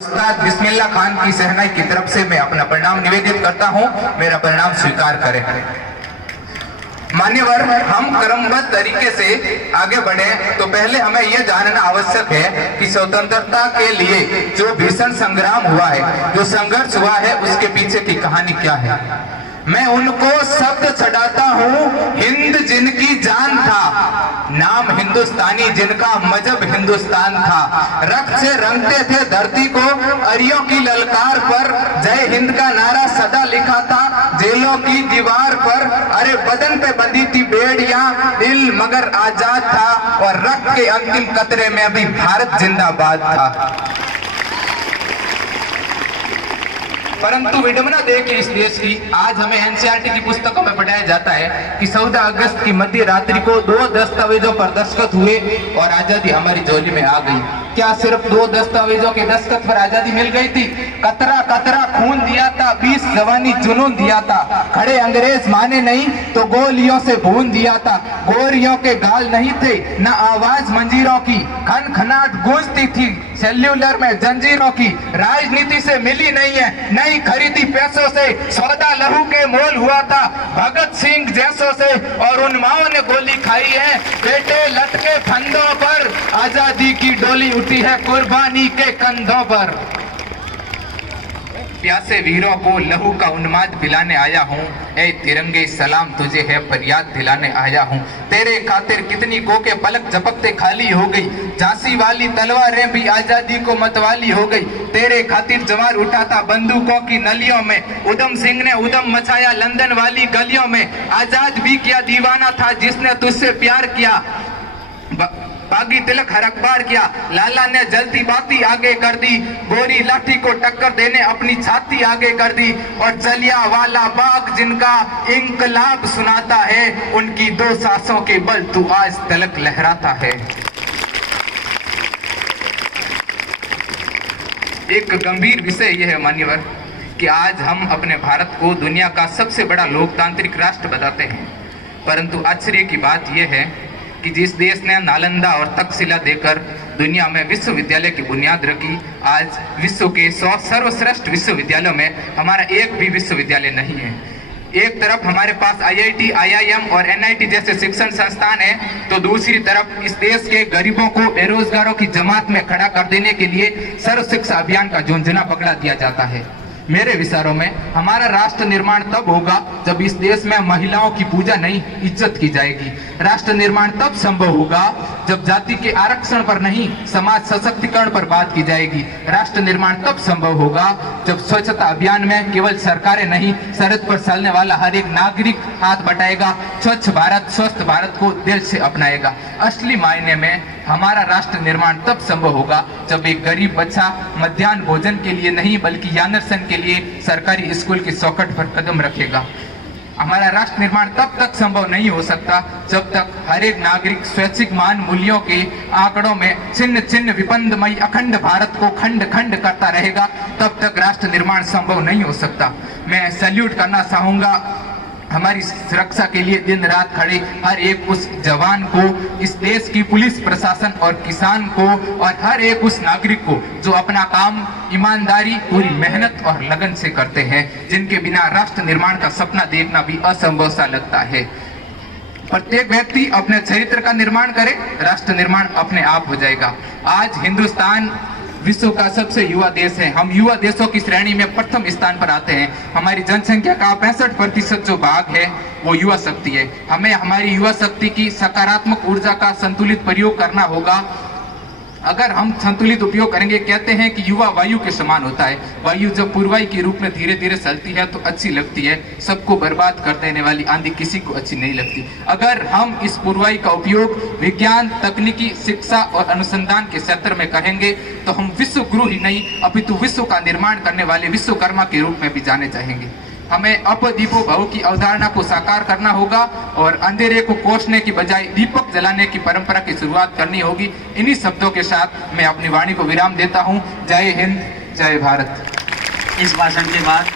उस्ताद बिस्मिल्लाह खान की शहनाई की तरफ से मैं अपना प्रणाम निवेदित करता हूं। मेरा प्रणाम स्वीकार करें। मान्यवर, हम क्रमबद्ध तरीके से आगे बढ़े तो पहले हमें यह जानना आवश्यक है कि स्वतंत्रता के लिए जो भीषण संग्राम हुआ है, जो संघर्ष हुआ है, उसके पीछे की कहानी क्या है। मैं उनको शब्द चढ़ाता हूँ, हिंद जिनकी जान था, नाम हिंदुस्तानी जिनका मजहब हिंदुस्तान था, रक्त से रंगते थे धरती को, अरियों की ललकार पर जय हिंद का नारा सदा लिखा था जेलों की दीवार पर। अरे बदन पे बंधी थी बेड़ियां, दिल मगर आजाद था, और रक्त के अंतिम कतरे में अभी भारत जिंदाबाद था। परंतु विडंबना देखिए इस देश की, आज हमें एनसीईआरटी की पुस्तकों में पढ़ाया जाता है कि 14 अगस्त की मध्य रात्रि को 2 दस्तावेजों पर दस्तखत हुए और आजादी हमारी झोली में आ गई। क्या सिर्फ 2 दस्तावेजों के दस्तखत पर आजादी मिल गई थी? कतरा कतरा खून दिया था, 20 जवानी जुनून दिया था, खड़े अंग्रेज माने नहीं तो गोलियों से भून दिया था। गोरियों के गाल नहीं थे, न आवाज मंजीरों की, खन खनाट गूंजती थी सेल्यूलर में जंजीरों की। राजनीति से मिली नहीं है, नहीं खरीदी पैसों से, सौदा लहू के मोल हुआ था भगत सिंह जैसों से, और उन माओं ने गोली खाई है बेटे लटके फंदों पर। आजादी की डोली उठी है कुर्बानी के कंधों पर। प्यासे वीरों को लहू का उन्माद पिलाने आया हूँ, ए तिरंगे सलाम तुझे है फरियाद दिलाने आया हूँ। तेरे खातिर कितनी कोके पलक झपकते खाली हो गई, झांसी वाली तलवारें भी आजादी को मतवाली हो गई। तेरे खातिर जवार उठा था बंदूकों की नलियों में, उधम सिंह ने उधम मचाया लंदन वाली गलियों में। आजाद भी क्या दीवाना था जिसने तुझसे प्यार किया, बागी तिलक हर अखबार किया। लाला ने जलती बाती आगे कर दी, गोरी लाठी को टक्कर देने अपनी छाती आगे कर दी। और जलिया वाला बाग जिनका इंकलाब सुनाता है, उनकी 2 सांसों के बल तू आज तलक लहराता है। एक गंभीर विषय यह है मान्यवर कि आज हम अपने भारत को दुनिया का सबसे बड़ा लोकतांत्रिक राष्ट्र बताते हैं, परंतु आश्चर्य की बात यह है कि जिस देश ने नालंदा और तक्षशिला देकर दुनिया में विश्वविद्यालय की बुनियाद रखी, आज विश्व के 100 सर्वश्रेष्ठ विश्वविद्यालयों में हमारा एक भी विश्वविद्यालय नहीं है। एक तरफ हमारे पास IIT, IIM और NIT जैसे शिक्षण संस्थान है, तो दूसरी तरफ इस देश के गरीबों को बेरोजगारों की जमात में खड़ा कर देने के लिए सर्व शिक्षा अभियान का झुंझुना पकड़ा दिया जाता है। मेरे विचारों में हमारा राष्ट्र निर्माण तब होगा जब इस देश में महिलाओं की पूजा नहीं, इज्जत की जाएगी। राष्ट्र निर्माण तब संभव होगा जब जाति के आरक्षण पर नहीं, समाज सशक्तिकरण पर बात की जाएगी। राष्ट्र निर्माण तब संभव होगा जब स्वच्छता अभियान में केवल सरकारें नहीं, सड़क पर चलने वाला हर एक नागरिक हाथ बटाएगा, स्वच्छ भारत स्वस्थ भारत को दिल से अपनाएगा। असली मायने में हमारा राष्ट्र निर्माण तब संभव होगा जब एक गरीब बच्चा मध्याह्न भोजन के लिए नहीं बल्कि यानरसन के लिए सरकारी स्कूल की चौखट पर कदम रखेगा। हमारा राष्ट्र निर्माण तब तक संभव नहीं हो सकता जब तक हर एक नागरिक स्वैच्छिक मान मूल्यों के आंकड़ों में छिन्न छिन्न विपंदमयी अखंड भारत को खंड खंड करता रहेगा, तब तक राष्ट्र निर्माण संभव नहीं हो सकता। मैं सैल्यूट करना चाहूंगा हमारी सुरक्षा के लिए दिन रात खड़े हर एक उस जवान को, इस देश की पुलिस प्रशासन और किसान को, और हर एक उस नागरिक को जो अपना काम ईमानदारी, पूरी मेहनत और लगन से करते हैं, जिनके बिना राष्ट्र निर्माण का सपना देखना भी असंभव सा लगता है। प्रत्येक व्यक्ति अपने चरित्र का निर्माण करे, राष्ट्र निर्माण अपने आप हो जाएगा। आज हिंदुस्तान विश्व का सबसे युवा देश है। हम युवा देशों की श्रेणी में प्रथम स्थान पर आते हैं। हमारी जनसंख्या का 65% जो भाग है वो युवा शक्ति है। हमें हमारी युवा शक्ति की सकारात्मक ऊर्जा का संतुलित प्रयोग करना होगा। अगर हम संतुलित उपयोग करेंगे, कहते हैं कि युवा वायु के समान होता है। वायु जब पूर्वाई के रूप में धीरे धीरे चलती है तो अच्छी लगती है, सबको बर्बाद कर देने वाली आंधी किसी को अच्छी नहीं लगती। अगर हम इस पूर्वाई का उपयोग विज्ञान, तकनीकी, शिक्षा और अनुसंधान के क्षेत्र में करेंगे तो हम विश्व गुरु ही नहीं अपितु विश्व का निर्माण करने वाले विश्वकर्मा के रूप में भी जाने चाहेंगे। हमें अप दीपो भव की अवधारणा को साकार करना होगा और अंधेरे को कोसने की बजाय दीपक जलाने की परंपरा की शुरुआत करनी होगी। इन्हीं शब्दों के साथ मैं अपनी वाणी को विराम देता हूँ। जय हिंद, जय भारत। इस भाषण के बाद